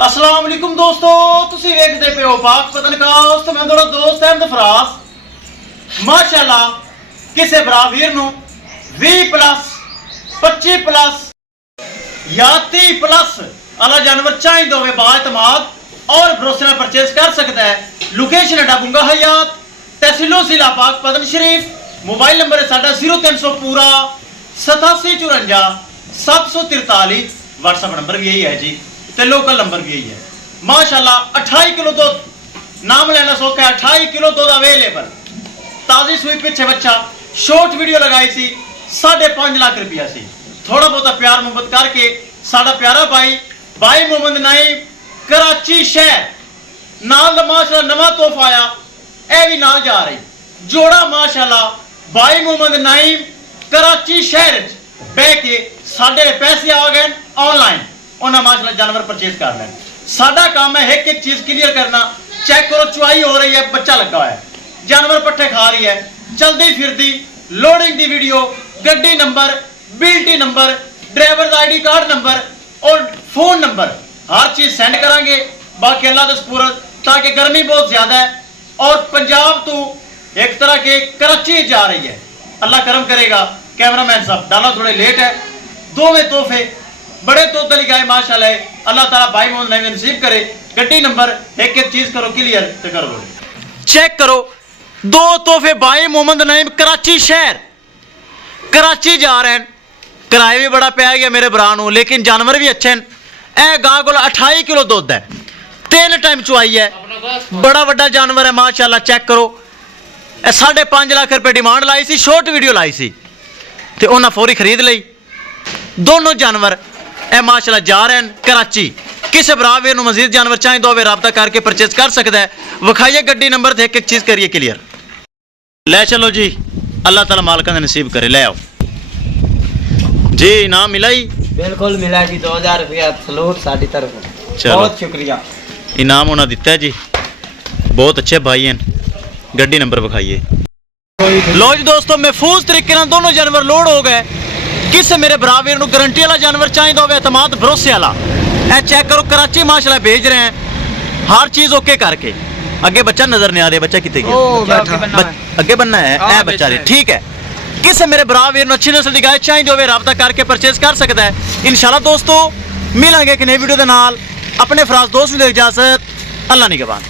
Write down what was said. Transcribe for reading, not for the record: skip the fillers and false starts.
अस्सलाम वालेकुम दोस्तों, तुसी वेखदे पे हो पाक पतनकास्ट। मैं थोड़ा दोस्त अहमद फराज। माशाअल्लाह किसे भरा वीर नूं 20+ 25+ या 30+ आला जानवर चाहिए होवे बाएतमाद और भरोसे नाल परचेज कर सकता है। लोकेशन है डाबुंगा हयात, तहसीलो जिला पाक पतन शरीफ। मोबाइल नंबर है साडा 0300 पूरा 8754 743। व्हाट्सएप नंबर भी यही है जी, ते लोकल नंबर भी यही है। माशाल्लाह 28 किलो दूध, नाम लेना सौखा है। 28 किलो दूध अवेलेबल, ताजी सुई पिछे बच्चा। शॉर्ट वीडियो लगाई सी 5.5 लाख रुपया सी। थोड़ा बहुत प्यार मोहब्बत करके साडा प्यारा भाई मोहम्मद नाइम कराची शहर नाल दा माशाल्लाह नवा तोहफा आया, ए भी नाल जा रही जोड़ा। माशाल्लाह भाई मोहम्मद नाइम कराची शहर बह के साडे पैसे आ गए ऑनलाइन, उन्हें माशाल्लाह जानवर परचेज कर लें। साडा काम है एक एक चीज क्लियर करना। चेक करो, चुआई हो रही है, बच्चा लगा हुआ है, जानवर पट्ठे खा रही है, चलती फिरती लोडिंग दी वीडियो, गड्डी नंबर, बिल्टी नंबर, ड्राइवर का ID कार्ड नंबर और फोन नंबर, हर चीज सेंड करांगे। बाकी अल्लाह का सुपुर्द, ताकि गर्मी बहुत ज्यादा है और पंजाब तो एक तरह के कराची जा रही है। अल्लाह करम करेगा। कैमरामैन साहब डाला थोड़े लेट है। दोवें तोहफे बड़े तोते लिखाए माशाल्लाह। अल्लाह ताला भाई मोहम्मद नाइम नसीब करे। गड्डी नंबर एक एक चीज करो क्लियर ते करो। चेक करो, दो तोहफे भाई मोहम्मद नाइम कराची शहर, कराची जा रहे हैं। किराया भी बड़ा पै गया मेरे भरा नूं, लेकिन जानवर भी अच्छे हैं। ए गां कोल 28 किलो दुध है, 3 टाइम चुआई है, बड़ा बड़ा जानवर है माशाल्लाह। चेक करो, 5.5 लाख रुपए डिमांड लाई सी, शॉर्ट वीडियो लाई सी ते उन्हें फौरी खरीद लई। दोनों जानवर ए माशाल्लाह जा रहे हैं कराची। किस बराबर नूं मजीद जानवर चाहिए तो राबता करके परचेज कर सकता है। विखाइए गड्डी नंबर थे, एक एक चीज करिए क्लियर। ले चलो जी, अल्लाह ताला मालिकां दे नसीब करे। ले आओ जी, इनाम मिला ही? बिल्कुल मिला जी, 2000 रुपया सलूट साडी तरफ। चलो बहुत शुक्रिया। इनाम उन्हें दिता है जी, बहुत अच्छे भाई हैं। गड्डी नंबर विखाइए। लो जी दोस्तों, महफूज तरीके नाल दोनों जानवर लोड हो गए। किस मेरे बराबर नूं गारंटी वाला जानवर चाहिए होवे, एतमाद भरोसे वाला, ए चेक करो कराची माशाल्लाह भेज रहे हैं, हर चीज ओके करके। आगे बच्चा नजर नहीं आ रहा, बच्चा कितने गया? आगे बनना है ए बच्चा रे, ठीक है। किस मेरे बराबर नूं अच्छी नस्ल दी गाय चाहिए होवे, राबता करके परचेज कर सकता है। इंशाल्लाह दोस्तों मिलेंगे एक नई वीडियो दे नाल। अपने फराज दोस्त भी दे इजाजत। अल्लाह निगहबान।